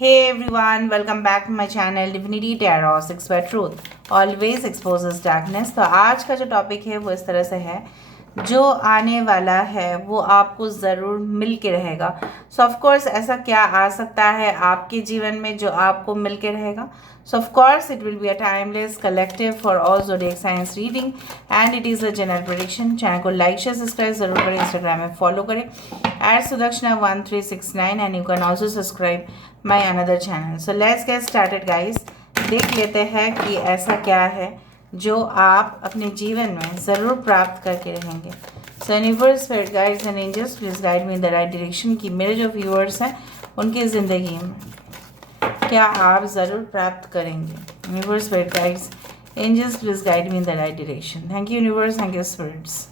Hey everyone, welcome back to my channel Divinity Tarot 6 by Truth always exposes darkness। तो आज का जो topic है वो इस तरह से है, जो आने वाला है वो आपको ज़रूर मिल के रहेगा। सो ऑफ कोर्स ऐसा क्या आ सकता है आपके जीवन में जो आपको मिल के रहेगा? सो of course it will be a timeless collective for all zodiac science reading and it is a general prediction. Channel को लाइक शेयर सब्सक्राइब जरूर करें, इंस्टाग्राम में फॉलो करें @Sudakshana1369 and you can also subscribe my another channel. So let's get started guys. देख लेते हैं कि ऐसा क्या है जो आप अपने जीवन में ज़रूर प्राप्त करके रहेंगे। So universe, spirit guides and angels please guide me in the right direction कि मेरे जो व्यूअर्स हैं उनकी ज़िंदगी में क्या आप ज़रूर प्राप्त करेंगे। Universe, spirit guides, angels please guide me in the right direction. Thank you universe, thank you spirits.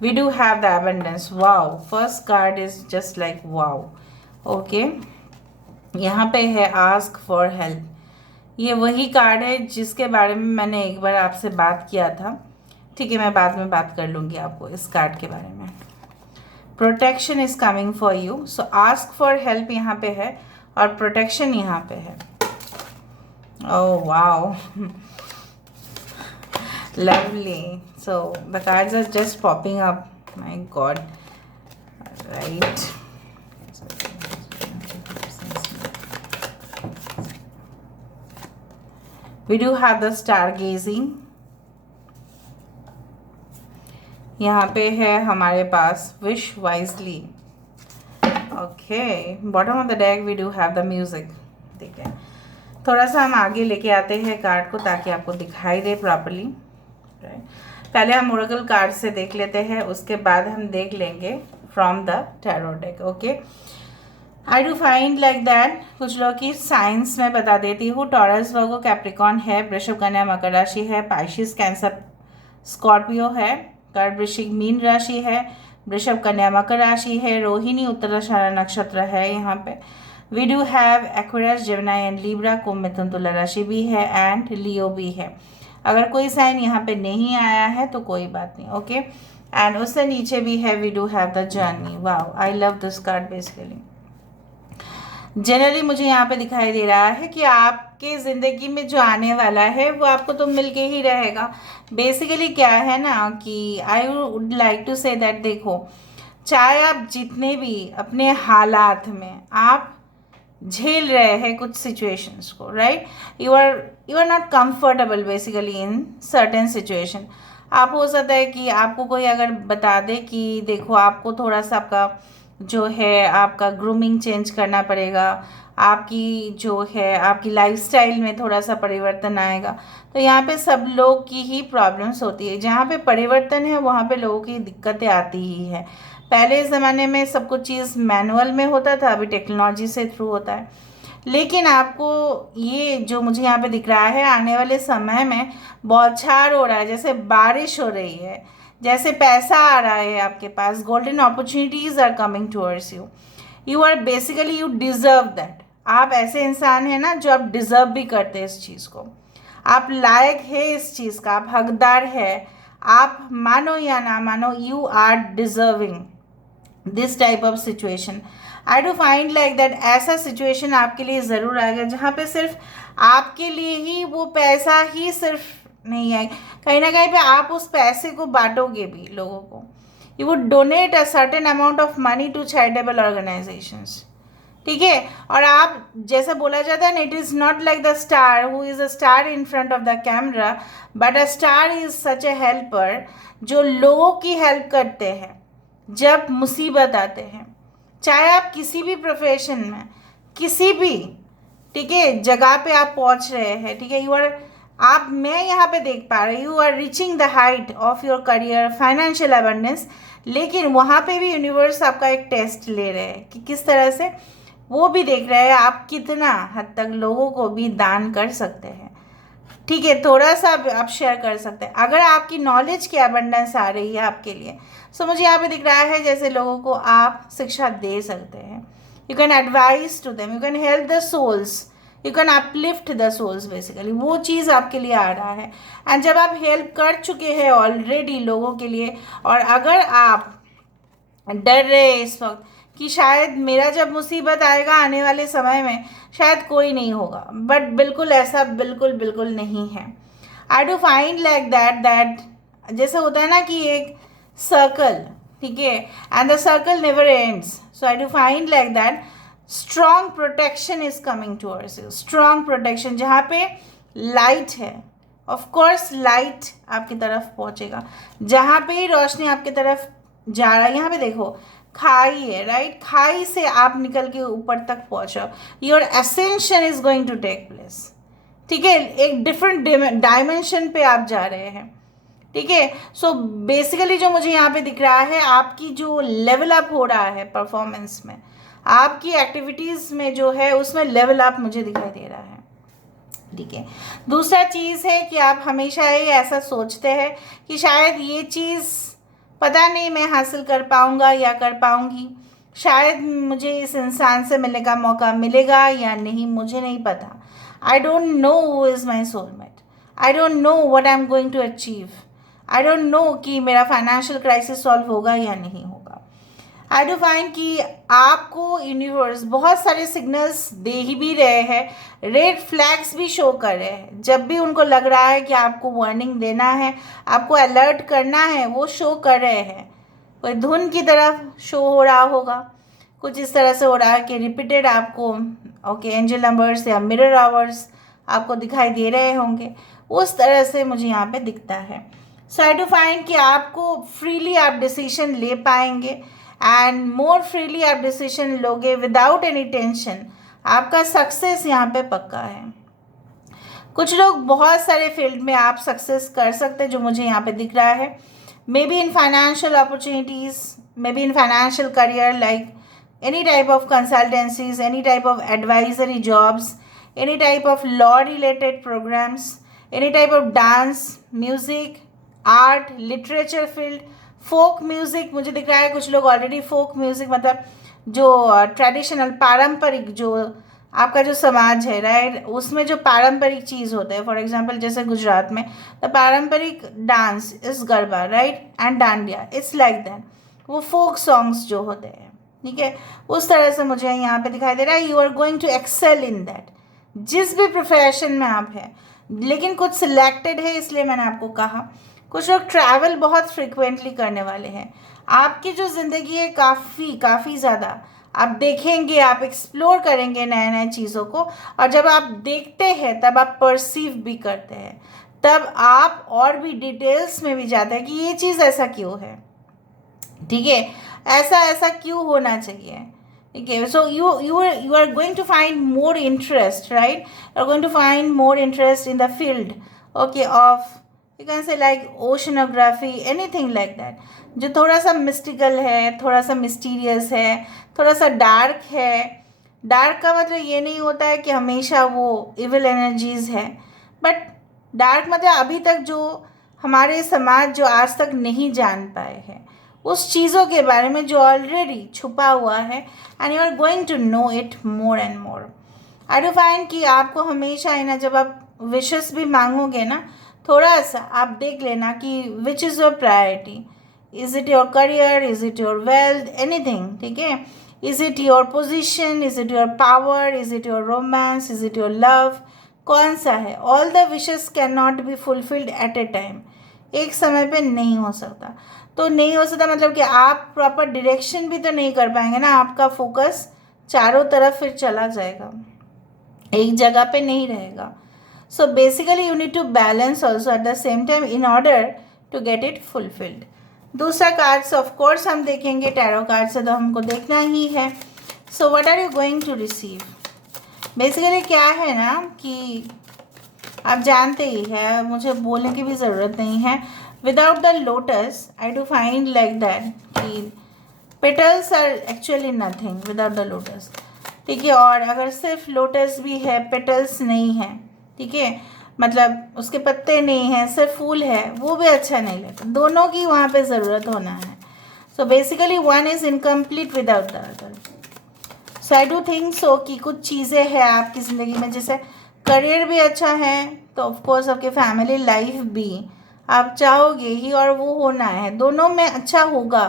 We do have the abundance. Wow, first card is just like wow. Okay, यहाँ पे है आस्क फॉर हेल्प। ये वही card है जिसके बारे में मैंने एक बार आपसे बात किया था। ठीक है, मैं बाद में बात कर लूँगी आपको इस कार्ड के बारे में। Protection is coming for you. So ask for help यहाँ पे है और प्रोटेक्शन यहाँ पे है। Oh wow, lovely. So the cards are just popping up. My God. Right. We do have the stargazing. यहाँ पे है हमारे पास wish wisely. Okay, bottom of the deck we do have the music. ठीक है, थोड़ा सा हम आगे लेके आते हैं कार्ड को ताकि आपको दिखाई दे प्रॉपरली। पहले हम ओरेकल कार्ड से देख लेते हैं, उसके बाद हम देख लेंगे from the tarot deck. Okay, I do find like that कुछ लोग की साइंस में बता देती हूँ। टॉरस, वर्गो, कैप्रिकॉन है, वृषभ, कन्या, मकर राशि है, पाइशिस, कैंसर, स्कॉर्पियो है, कर्क, वृश्चिक, मीन राशि है, वृषभ, कन्या, मकर राशि है, रोहिणी, उत्तराषाढ़ा नक्षत्र है। यहाँ पे we do have Aquarius, Gemini and Libra, कुंभ, मिथुन, तुला राशि भी है एंड लियो भी है। अगर कोई साइन यहाँ पे नहीं आया है तो कोई बात नहीं। ओके, एंड उससे नीचे भी है we do have the journey. Wow, I love this card. Basically generally मुझे यहाँ पे दिखाई दे रहा है कि आपके ज़िंदगी में जो आने वाला है वो आपको तो मिल के ही रहेगा। बेसिकली क्या है ना कि I would like to say that, देखो, चाहे आप जितने भी अपने हालात में आप झेल रहे हैं कुछ सिचुएशंस को, right, you are not comfortable basically in certain situation. आप हो सकता है कि आपको कोई अगर बता दे कि देखो आपको थोड़ा सा आपका जो है आपका ग्रूमिंग चेंज करना पड़ेगा, आपकी जो है आपकी लाइफस्टाइल में थोड़ा सा परिवर्तन आएगा, तो यहाँ पे सब लोग की ही प्रॉब्लम्स होती है। जहाँ पे परिवर्तन है वहाँ पे लोगों की दिक्कतें आती ही है। पहले ज़माने में सब कुछ चीज़ मैनुअल में होता था, अभी टेक्नोलॉजी से थ्रू होता है। लेकिन आपको ये जो मुझे यहाँ पे दिख रहा है, आने वाले समय में बौछार हो रहा है, जैसे बारिश हो रही है, जैसे पैसा आ रहा है आपके पास, golden opportunities are coming towards you. You are basically, you deserve that. आप ऐसे इंसान हैं ना जो आप डिज़र्व भी करते हैं इस चीज़ को। आप लायक है इस चीज़ का, आप हकदार है। आप मानो या ना मानो, you are deserving this type of situation. I do find like that ऐसा सिचुएशन आपके लिए ज़रूर आएगा जहाँ पे सिर्फ आपके लिए ही वो पैसा ही सिर्फ नहीं आएगा, कहीं ना कहीं पे आप उस पैसे को बांटोगे भी लोगों को। You would donate a certain amount of money to charitable organisations. ठीक है, और आप जैसा बोला जाता है ना, it is not like the star who is a star in front of the camera, but a star is such a helper जो लोगों की हेल्प करते हैं जब मुसीबत आते हैं। चाहे आप किसी भी प्रोफेशन में, किसी भी, ठीक है, जगह पे आप पहुंच रहे हैं, ठीक है, मैं यहाँ पे देख पा रही हूँ, you are reaching the height of your career, financial abundance. लेकिन वहाँ पे भी यूनिवर्स आपका एक टेस्ट ले रहे हैं कि किस तरह से, वो भी देख रहे हैं आप कितना हद तक लोगों को भी दान कर सकते हैं। ठीक है, थोड़ा सा आप शेयर कर सकते हैं अगर आपकी नॉलेज की अबंडेंस आ रही है आपके लिए। सो मुझे यहाँ पे दिख रहा है जैसे लोगों को आप शिक्षा दे सकते हैं। You can advise to them, you can help the souls, you can uplift the souls. Basically वो चीज़ आपके लिए आ रहा है। एंड जब आप हेल्प कर चुके हैं ऑलरेडी लोगों के लिए, और अगर आप डर रहे इस वक्त कि शायद मेरा जब मुसीबत आएगा आने वाले समय में शायद कोई नहीं होगा, बट बिल्कुल ऐसा बिल्कुल बिल्कुल नहीं है। आई डू फाइंड लाइक दैट जैसे होता है ना कि एक सर्कल, ठीक है, and the circle never ends. So I do find like that strong protection is coming towards you, strong protection. जहाँ पे लाइट है, ऑफ कोर्स लाइट आपकी तरफ पहुँचेगा, जहाँ पे ही रोशनी आपकी तरफ जा रहा है। यहाँ पे देखो खाई है, राइट, खाई से आप निकल के ऊपर तक पहुँचो, your ascension is going to take place, ठीक है, एक डिफरेंट डायमेंशन पे आप जा रहे हैं, ठीक है। सो बेसिकली जो मुझे यहाँ पे दिख रहा है, आपकी जो लेवल अप हो रहा है परफॉर्मेंस में, आपकी एक्टिविटीज़ में जो है उसमें लेवल अप मुझे दिखाई दे रहा है, ठीक है। दूसरा चीज़ है कि आप हमेशा ही ऐसा सोचते हैं कि शायद ये चीज़ पता नहीं मैं हासिल कर पाऊँगा या कर पाऊँगी, शायद मुझे इस इंसान से मिलने का मौका मिलेगा या नहीं, मुझे नहीं पता। I don't know who is my soulmate. I don't know what I'm going to achieve. I don't know कि मेरा फाइनेंशियल क्राइसिस सॉल्व होगा या नहीं होगा। I do find कि आपको यूनिवर्स बहुत सारे सिग्नल्स दे ही भी रहे हैं, रेड फ्लैग्स भी शो कर रहे हैं। जब भी उनको लग रहा है कि आपको वार्निंग देना है, आपको अलर्ट करना है, वो शो कर रहे हैं। कोई धुन की तरफ शो हो रहा होगा, कुछ इस तरह से हो रहा है कि रिपीटेड आपको एंजल नंबर्स या मिरर आवर्स आपको दिखाई दे रहे होंगे, उस तरह से मुझे यहाँ पे दिखता है। सो आई डू फाइंड कि आपको फ्रीली आप डिसीजन ले पाएंगे एंड मोर फ्रीली आप डिसीजन लोगे विदाउट एनी टेंशन। आपका सक्सेस यहाँ पे पक्का है। कुछ लोग बहुत सारे फील्ड में आप सक्सेस कर सकते हैं जो मुझे यहाँ पे दिख रहा है, may be in financial opportunities, may be in financial career, like any type of consultancies, any type of advisory jobs, any type of law related programs, any type of dance, music, art, literature field, folk music मुझे दिख रहा है। कुछ लोग already folk music मतलब जो traditional पारंपरिक जो आपका जो समाज है, राइट, उसमें जो पारंपरिक चीज़ होता है, फॉर एग्जांपल जैसे गुजरात में द पारंपरिक डांस इस garba, right, and dandiya, it's like that, वो फोक सॉन्ग्स जो होते हैं, ठीक है, उस तरह से मुझे यहाँ पे दिखाई दे रहा है। You are going to excel in that, जिस भी प्रोफेशन में आप हैं, लेकिन कुछ सिलेक्टेड है इसलिए मैंने आपको कहा। कुछ लोग ट्रैवल बहुत फ्रिक्वेंटली करने वाले हैं। आपकी जो ज़िंदगी है काफ़ी ज़्यादा आप देखेंगे, आप एक्सप्लोर करेंगे नए नए चीज़ों को, और जब आप देखते हैं तब आप परसीव भी करते हैं, तब आप और भी डिटेल्स में भी जाते हैं कि ये चीज़ ऐसा क्यों है, ठीक है, ऐसा क्यों होना चाहिए, ठीक है। सो you are going to find more interest, right, you are going to find more interest in the field, okay, of you can say like oceanography, anything like that, जो थोड़ा सा मिस्टिकल है, थोड़ा सा मिस्टीरियस है, थोड़ा सा डार्क है। डार्क का मतलब ये नहीं होता है कि हमेशा वो इविल एनर्जीज़ है, बट डार्क मतलब अभी तक जो हमारे समाज जो आज तक नहीं जान पाए हैं उस चीज़ों के बारे में जो ऑलरेडी छुपा हुआ है, and you are going to know it more and more. I do find कि आपको हमेशा है ना, जब आप विशेस भी मांगोगे ना, थोड़ा सा आप देख लेना कि which is your priority, is it your career, is it your wealth, anything, ठीक है, is it your position, is it your power, is it your romance, is it your love, कौन सा है। All the wishes can not be fulfilled at a time, एक समय पे नहीं हो सकता। तो नहीं हो सकता मतलब कि आप प्रॉपर डायरेक्शन भी तो नहीं कर पाएंगे ना, आपका फोकस चारों तरफ फिर चला जाएगा, एक जगह पे नहीं रहेगा। So basically you need to balance also at the same time in order to get it fulfilled. दूसरा कार्ड्स ऑफ कोर्स हम देखेंगे, टैरो कार्ड से तो हमको देखना ही है। So what are you going to receive, basically क्या है ना कि आप जानते ही हैं, मुझे बोलने की भी ज़रूरत नहीं है। Without the lotus I do find like that कि petals are actually nothing without the lotus, ठीक है। और अगर सिर्फ लोटस भी है, पेटल्स नहीं है, ठीक है, मतलब उसके पत्ते नहीं हैं, सिर्फ फूल है, वो भी अच्छा नहीं लगता, दोनों की वहाँ पे ज़रूरत होना है। So basically one is incomplete without the other. So I do think सो कि कुछ चीज़ें हैं आपकी ज़िंदगी में, जैसे करियर भी अच्छा है तो ऑफकोर्स आपके फैमिली लाइफ भी आप चाहोगे ही, और वो होना है, दोनों में अच्छा होगा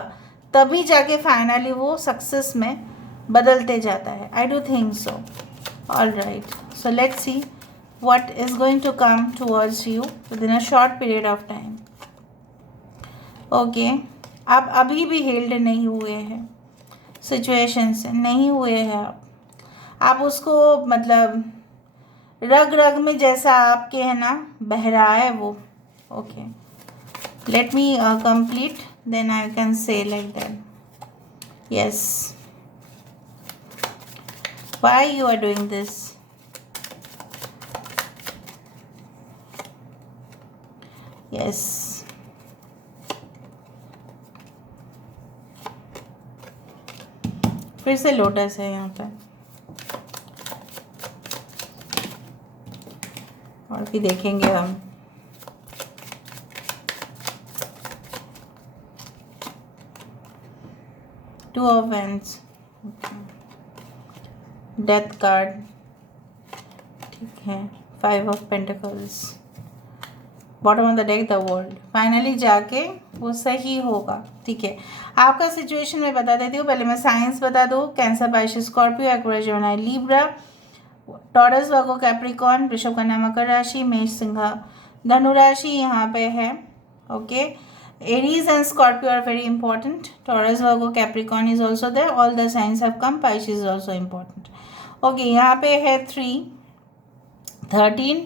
तभी जाके फाइनली वो सक्सेस में बदलते जाता है. I do think so. All right. So let's see what is going to come towards you within a short period of time. Okay. आप अभी भी healed नहीं हुए हैं सिचुएशन से, नहीं हुए हैं आप उसको मतलब रग रग में जैसा आपके है ना बह रहा है वो. Okay, let me complete, then I can say like that. Yes, why you are doing this? Yes, फिर से लोटस है यहाँ पे. और भी देखेंगे हम. Two of wands, death card, ठीक है. Five of pentacles, bottom of the deck the world. Finally जाके वो सही होगा, ठीक है. आपका सिचुएशन मैं बता देती हूँ. पहले मैं साइंस बता दूँ. Cancer, Pisces, Scorpio, Aquarius, Gemini, Libra, Taurus, Virgo, Capricorn, वृषभ, कन्या, मकर राशि, मेष, सिंह, धनु राशि यहाँ पे है. Okay, Aries and Scorpio are very important. Taurus, Virgo, Capricorn is also there. All the signs have come. Pisces is also important. Okay, यहाँ पे है 3, 13,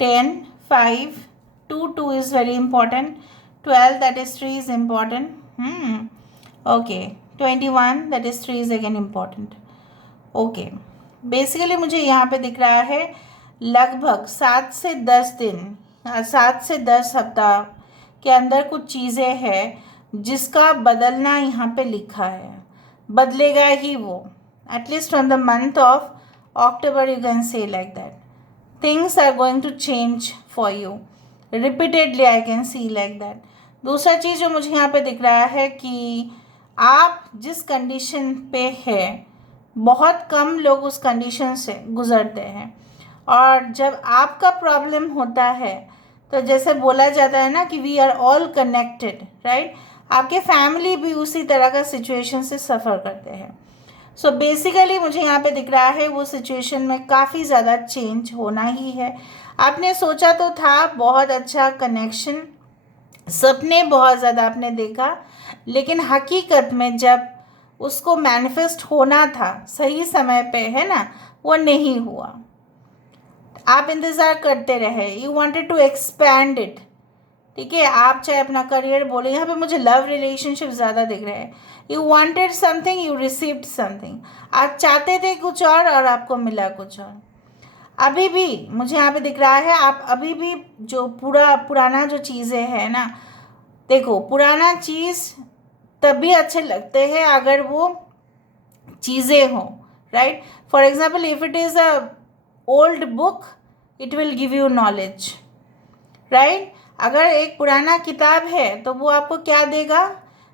10, 5, 2, 2 is very important. 12, that is 3 is important. Okay, 21, that is 3 is again important. Okay, basically मुझे यहाँ पे दिख रहा है लगभग 7 से 10 दिन, 7 से 10 हफ्ता के अंदर कुछ चीज़ें हैं जिसका बदलना यहाँ पे लिखा है. बदलेगा ही वो. At least from the month of October you can say like that. Things are going to change for you repeatedly. I can see like that. दूसरा चीज़ जो मुझे यहाँ पे दिख रहा है कि आप जिस कंडीशन पे है, बहुत कम लोग उस कंडीशन से गुज़रते हैं. और जब आपका प्रॉब्लम होता है तो जैसे बोला जाता है ना कि we are all connected, right. आपके फैमिली भी उसी तरह का सिचुएशन से सफ़र करते हैं. सो बेसिकली मुझे यहाँ पे दिख रहा है वो सिचुएशन में काफ़ी ज़्यादा चेंज होना ही है. आपने सोचा तो था बहुत अच्छा कनेक्शन, सपने बहुत ज़्यादा आपने देखा, लेकिन हकीकत में जब उसको मैनिफेस्ट होना था सही समय पे, है ना, वो नहीं हुआ. आप इंतज़ार करते रहे. You wanted to expand it, ठीक है. आप चाहे अपना करियर बोले, यहाँ पे मुझे लव रिलेशनशिप ज़्यादा दिख रहे हैं. You wanted something, you received something. आप चाहते थे कुछ और आपको मिला कुछ और. अभी भी मुझे यहाँ पे दिख रहा है आप अभी भी जो पुराना जो चीज़ें हैं ना, देखो पुराना चीज़ तभी अच्छे लगते हैं अगर वो चीज़ें हों, right. For example, if it is a old book it will give you knowledge, right. अगर एक पुराना किताब है तो वो आपको क्या देगा?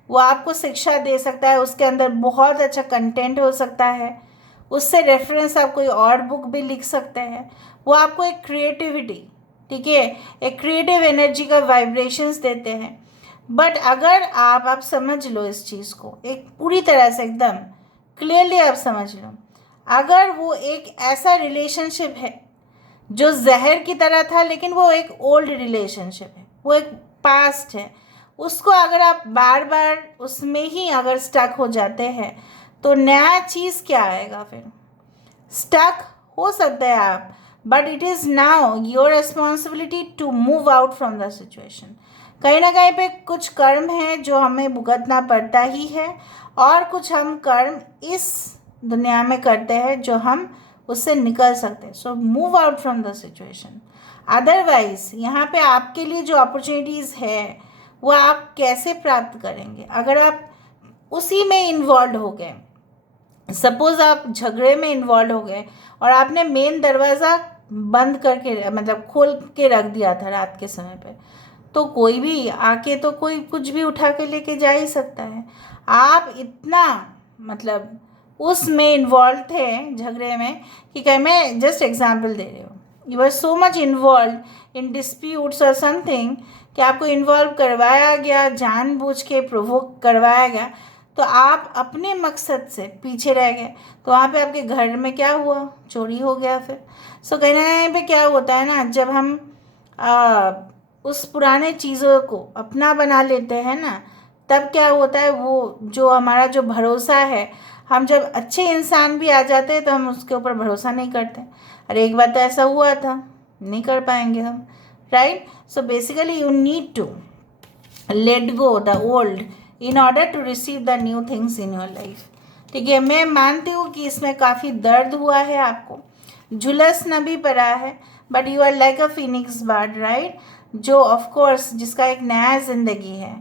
वो आपको शिक्षा दे सकता है. उसके अंदर बहुत अच्छा कंटेंट हो सकता है. उससे रेफरेंस आप कोई और बुक भी लिख सकते हैं. वो आपको एक क्रिएटिविटी, ठीक है, एक क्रिएटिव एनर्जी का वाइब्रेशंस देते हैं. बट अगर आप समझ लो इस चीज़ को एक पूरी तरह से एकदम क्लियरली आप समझ लो, अगर वो एक ऐसा रिलेशनशिप है जो जहर की तरह था, लेकिन वो एक ओल्ड रिलेशनशिप है, वो एक पास्ट है, उसको अगर आप बार बार उसमें ही अगर स्टक हो जाते हैं तो नया चीज़ क्या आएगा? फिर स्टक हो सकते हैं आप, but it is now your responsibility to move out from the situation. कहीं ना कहीं पे कुछ कर्म है जो हमें भुगतना पड़ता ही है, और कुछ हम कर्म इस दुनिया में करते हैं जो हम उससे निकल सकते हैं. So move out from the situation. Otherwise यहाँ पे आपके लिए जो अपॉर्चुनिटीज़ है वो आप कैसे प्राप्त करेंगे? अगर आप उसी में इन्वॉल्व हो गए, सपोज़ आप झगड़े में इन्वॉल्व हो गए और आपने मेन दरवाज़ा बंद करके मतलब खोल के रख दिया था रात के समय पे, तो कोई भी आके तो कोई कुछ भी उठा के लेके जा ही सकता है. आप इतना मतलब उसमें इन्वॉल्व थे झगड़े में कि क्या, मैं जस्ट एग्जांपल दे रही हूँ, you are so much involve in disputes और समथिंग कि आपको इन्वॉल्व करवाया गया, जानबूझ के प्रोवोक करवाया गया, तो आप अपने मकसद से पीछे रह गए, तो वहाँ पे आपके घर में क्या हुआ, चोरी हो गया फिर। सो कहने पे क्या होता है ना, जब हम उस पुराने चीज़ों को अपना बना लेते हैं ना, तब क्या होता है, वो जो हमारा जो भरोसा है, हम जब अच्छे इंसान भी आ जाते हैं तो हम उसके ऊपर भरोसा नहीं करते। अरे एक बार तो ऐसा हुआ था, नहीं कर पाएंगे हम, right. So basically you need to let go the old in order to receive the new things in your life. ठीक है, मैं मानती हूँ कि इसमें काफ़ी दर्द हुआ है आपको, झुलसना भी पड़ा है, but you are like a phoenix bird, right, जो ऑफ कोर्स जिसका एक नया ज़िंदगी है।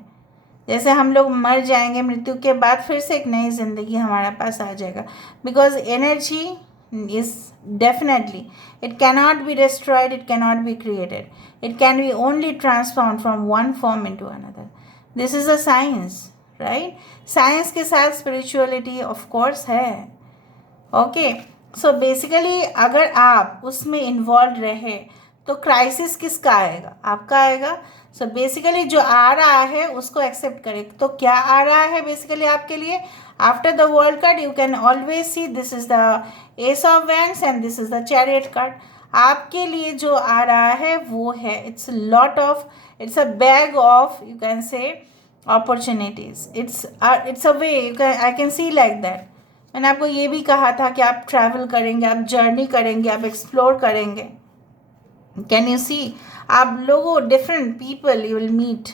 जैसे हम लोग मर जाएंगे, मृत्यु के बाद फिर से एक नई ज़िंदगी हमारे पास आ जाएगा, because energy is definitely, it cannot be destroyed, it cannot be created, it can be only transform from one form into another. This is a science, right. Science के साथ स्पिरिचुअलिटी ऑफ कोर्स है। Okay, so basically अगर आप उसमें involve रहे तो crisis किसका आएगा, आपका आएगा। सो बेसिकली जो आ रहा है उसको एक्सेप्ट करें। तो क्या आ रहा है बेसिकली आपके लिए, after the world card you can always see this is the S of wands and this is the chariot card. आपके लिए जो आ रहा है वो है, it's lot of, it's a bag of, you can से opportunities, it's a way, you can, I can see like that. मैंने आपको ये भी कहा था कि आप ट्रैवल करेंगे, आप जर्नी करेंगे, आप एक्सप्लोर करेंगे। कैन यू सी, आप लोगों, different people you will meet,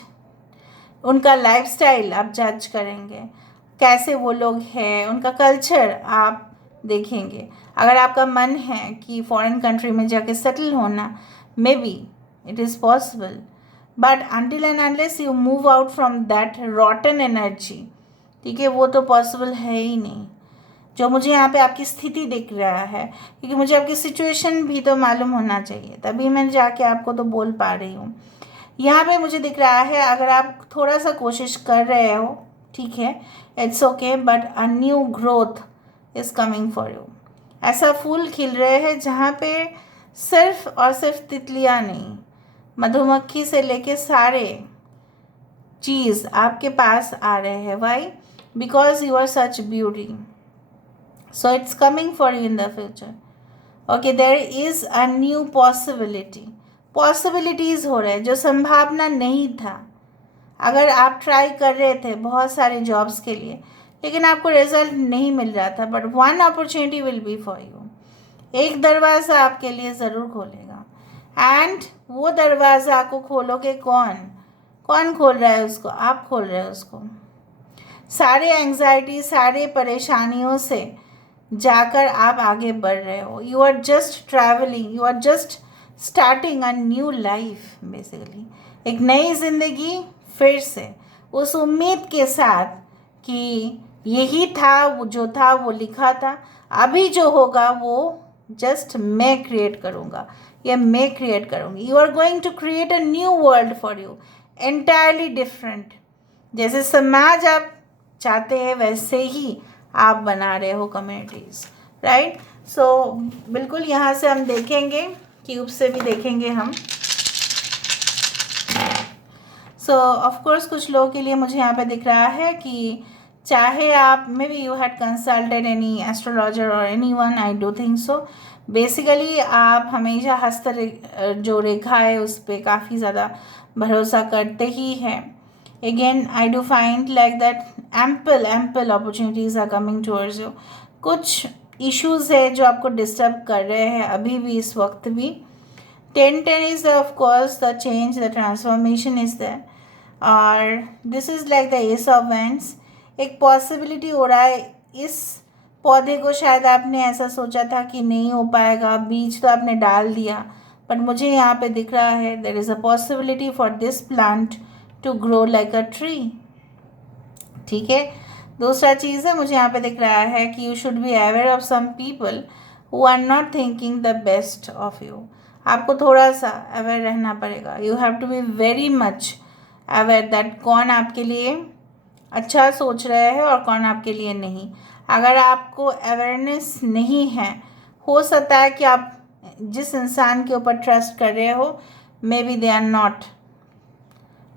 उनका लाइफस्टाइल आप जज करेंगे, कैसे वो लोग हैं, उनका कल्चर आप देखेंगे। अगर आपका मन है कि फॉरेन कंट्री में जाके सेटल होना, may be it is possible, but until and unless you move out from that रॉटन energy, ठीक है, वो तो पॉसिबल है ही नहीं। जो मुझे यहाँ पे आपकी स्थिति दिख रहा है, क्योंकि मुझे आपकी सिचुएशन भी तो मालूम होना चाहिए, तभी मैं जाके आपको तो बोल पा रही हूँ। यहाँ पे मुझे दिख रहा है अगर आप थोड़ा सा कोशिश कर रहे हो, ठीक है, it's okay, but a new growth is coming for you. ऐसा फूल खिल रहे हैं जहाँ पे सिर्फ और सिर्फ तितलियाँ नहीं, मधुमक्खी से लेके सारे चीज़ आपके पास आ रहे हैं। Why? Because you are such beauty, so it's coming for you in the future. Okay, there is a new possibilities हो रहे हैं, जो संभावना नहीं था। अगर आप ट्राई कर रहे थे बहुत सारे जॉब्स के लिए, लेकिन आपको रिजल्ट नहीं मिल रहा था, but one opportunity will be for you. एक दरवाज़ा आपके लिए ज़रूर खोलेगा, एंड वो दरवाज़ा को खोलोगे कौन, कौन खोल रहा है उसको, आप खोल रहे हो उसको। सारे एंग्जाइटी, सारे परेशानियों से जाकर आप आगे बढ़ रहे हो। You are just travelling, you are just starting a new life, basically एक नई ज़िंदगी, फिर से उस उम्मीद के साथ कि यही था, वो जो था वो लिखा था, अभी जो होगा वो जस्ट मैं क्रिएट करूँगा, या मैं क्रिएट करूँगी। You are going to create a new world for you, entirely different. जैसे समाज आप चाहते हैं वैसे ही आप बना रहे हो कम्युनिटीज़, राइट। सो बिल्कुल यहाँ से हम देखेंगे, क्यूब से भी देखेंगे हम। सो ऑफ कोर्स कुछ लोगों के लिए मुझे यहाँ पे दिख रहा है कि चाहे आप, maybe you had consulted any astrologer और any one, I do think so. Basically आप हमेशा जो रेखा है उस पर काफ़ी ज़्यादा भरोसा करते ही हैं। Again, I do find like that ample opportunities are coming towards you. कुछ issues है जो आपको डिस्टर्ब कर रहे हैं अभी भी, इस वक्त भी। 10-10 is of course the change, the transformation is there. और this is like the ace of wands. एक possibility हो रहा है, इस पौधे को शायद आपने ऐसा सोचा था कि नहीं हो पाएगा, बीज तो आपने डाल दिया, बट मुझे यहाँ पे दिख रहा है there is a possibility for this plant to grow like a tree, ठीक है। दूसरा चीज़ है, मुझे यहाँ पे दिख रहा है कि you should be aware of some people who are not thinking the best of you. आपको थोड़ा सा अवेयर रहना पड़ेगा, you have to be very much aware that कौन आपके लिए अच्छा सोच रहे हैं और कौन आपके लिए नहीं। अगर आपको अवेयरनेस नहीं है, हो सकता है कि आप जिस इंसान के ऊपर ट्रस्ट कर रहे हो, maybe they are not,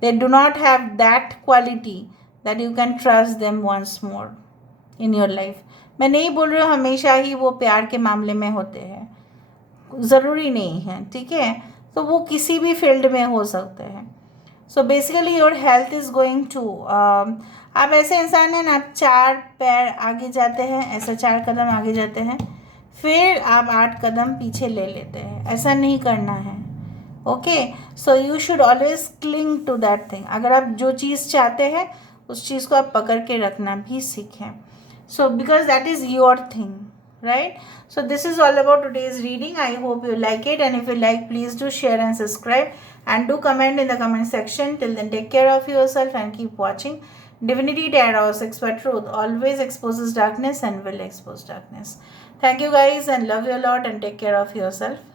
they do not have that quality that you can trust them once more in your life. मैं नहीं बोल रही हूँ हमेशा ही वो प्यार के मामले में होते हैं, ज़रूरी नहीं है, ठीक है, तो वो किसी भी फील्ड में हो सकते हैं. So basically your health is going to, आप ऐसे इंसान हैं ना, आप 4 पैर आगे जाते हैं, ऐसा 4 कदम आगे जाते हैं, फिर आप 8 कदम पीछे ले लेते हैं. ऐसा नहीं करना है. Okay, so you should always cling to that thing. अगर आप जो चीज़ चाहते हैं उस चीज़ को आप पकड़ के रखना भी सीखें. So because that is your thing, right? So this is all about today's reading. I hope you like it, and if you like, please do share and subscribe, and do comment in the comment section. Till then, take care of yourself and keep watching. Divinity Tarot, Expert Truth always exposes darkness and will expose darkness. Thank you guys, and love you a lot, and take care of yourself.